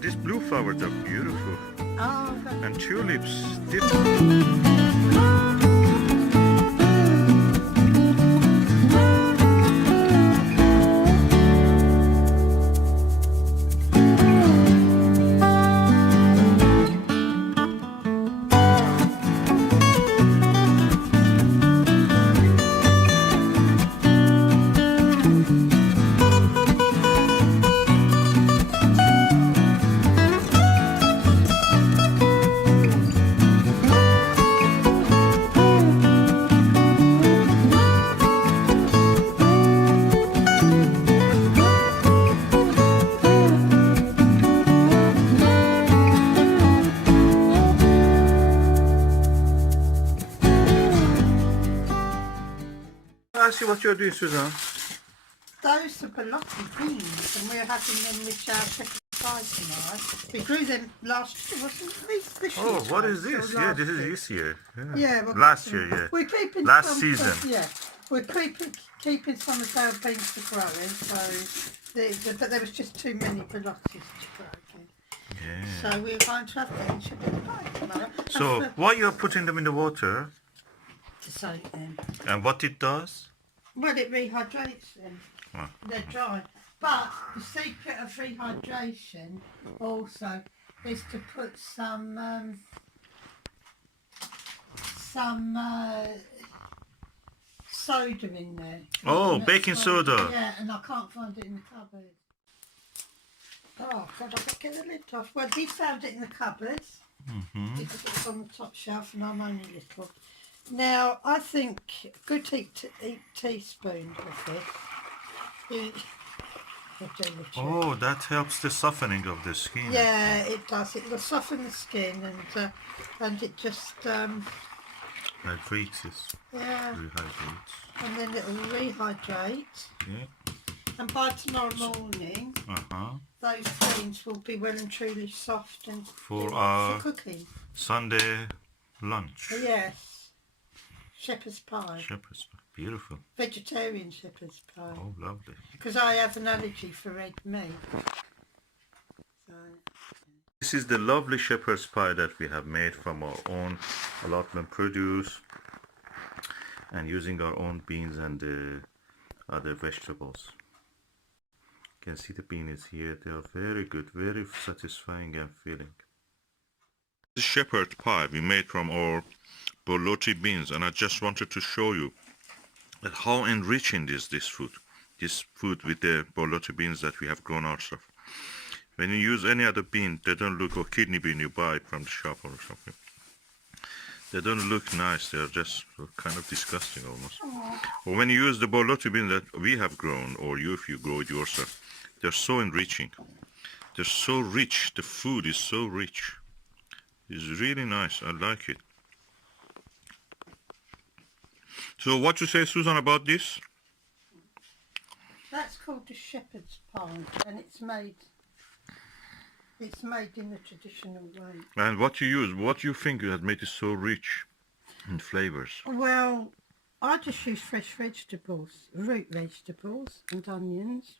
And these blue flowers are beautiful. Oh, And tulips. Different. I see what you're doing, Susan. those are Borlotti beans, and we're having them with our shepherd's pie tonight. We grew them last year, wasn't it? This Oh, year's what ones, is this? or Yeah, last this is year. this year. Yeah. Yeah, well, Last year, yeah. We're keeping Last some, season. Yeah, we're keeping some of our beans for growing. So, but there was just too many Borlottis to grow again. Yeah. So we're going to have them in shepherd's pie tomorrow. So, why you're putting them in the water, To soak them. and what it does? Well, it rehydrates them. Oh. They're dry. But the secret of rehydration also is to put some soda in there. Oh, And baking it's soda. Yeah, and I can't find it in the cupboard. Oh, God, I've got to get the lid off. Well, he found it in the cupboards. Mm-hmm. Because it's on the top shelf and I'm only little. Now, I think a good teaspoon of this. Oh, that helps the softening of the skin. Yeah, it does. It will soften the skin and it just Hydrates it. yeah, Rehydrates. and then it will rehydrate. Yeah. And by tomorrow morning, Uh-huh. those beans will be well and truly soft and For cooking. Sunday lunch. Yes, shepherd's pie, Shepherd's pie. Beautiful. vegetarian shepherd's pie. Oh, lovely. Because I have an allergy for red meat. So, This is the lovely shepherd's pie that we have made from our own allotment produce and using our own beans and other vegetables. You can see the beans here. They are very good, very satisfying and filling. This shepherd's pie we made from our Borlotti beans, and I just wanted to show you that how enriching is this food with the Borlotti beans that we have grown ourselves. When you use any other bean, they don't look, or kidney bean you buy from the shop or something, they don't look nice. They are just kind of disgusting almost. Or when you use the Borlotti bean that we have grown, or if you grow it yourself, they're so enriching. They're so rich. The food is so rich. It's really nice. I like it. So what you say, Susan, about this? that's called the shepherd's pie, and it's made in the traditional way. And what you use, what you think has made it so rich in flavors? Well, I just use fresh vegetables, root vegetables and onions.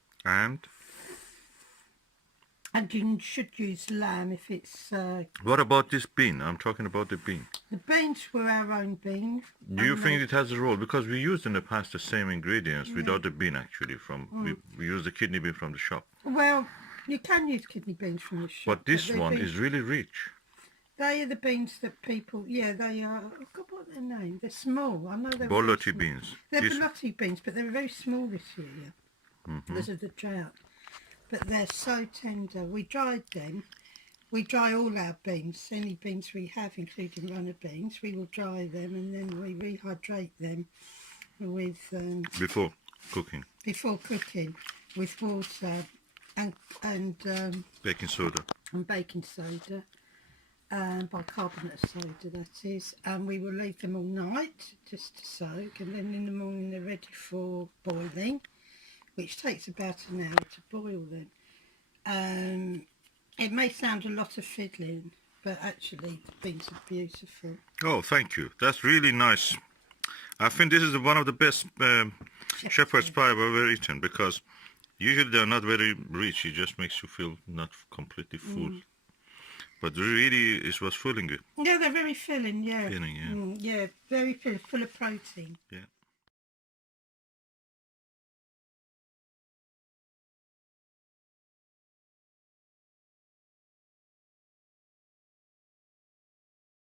And you should use lamb if it's... What about this bean? I'm talking about the bean. The beans were our own beans. Do you think it has a role? Because we used in the past the same ingredients without the bean actually. We used the kidney bean from the shop. Well, you can use kidney beans from the shop. But this one is really rich. They are the beans that people... Yeah, they are... I forgot what they're named. They're small. I know they're... Borlotti beans. They're Borlotti beans, but they were very small this year because of the drought. But they're so tender. We dried them. We dry all our beans, any beans we have, including runner beans. We will dry them and then we rehydrate them with... Before cooking. Before cooking, with water and Baking soda. and baking soda, bicarbonate soda that is, and we will leave them all night just to soak, and then in the morning they're ready for boiling, which takes about an hour to boil them. It may sound a lot of fiddling, but actually the beans are beautiful. Oh, thank you. That's really nice. I think this is one of the best shepherd's pie I've ever eaten, because Usually they're not very rich. It just makes you feel not completely full. But really, it was filling you. Yeah, they're very filling. Yeah. Filling, yeah. Yeah, very filling, full of protein. Yeah.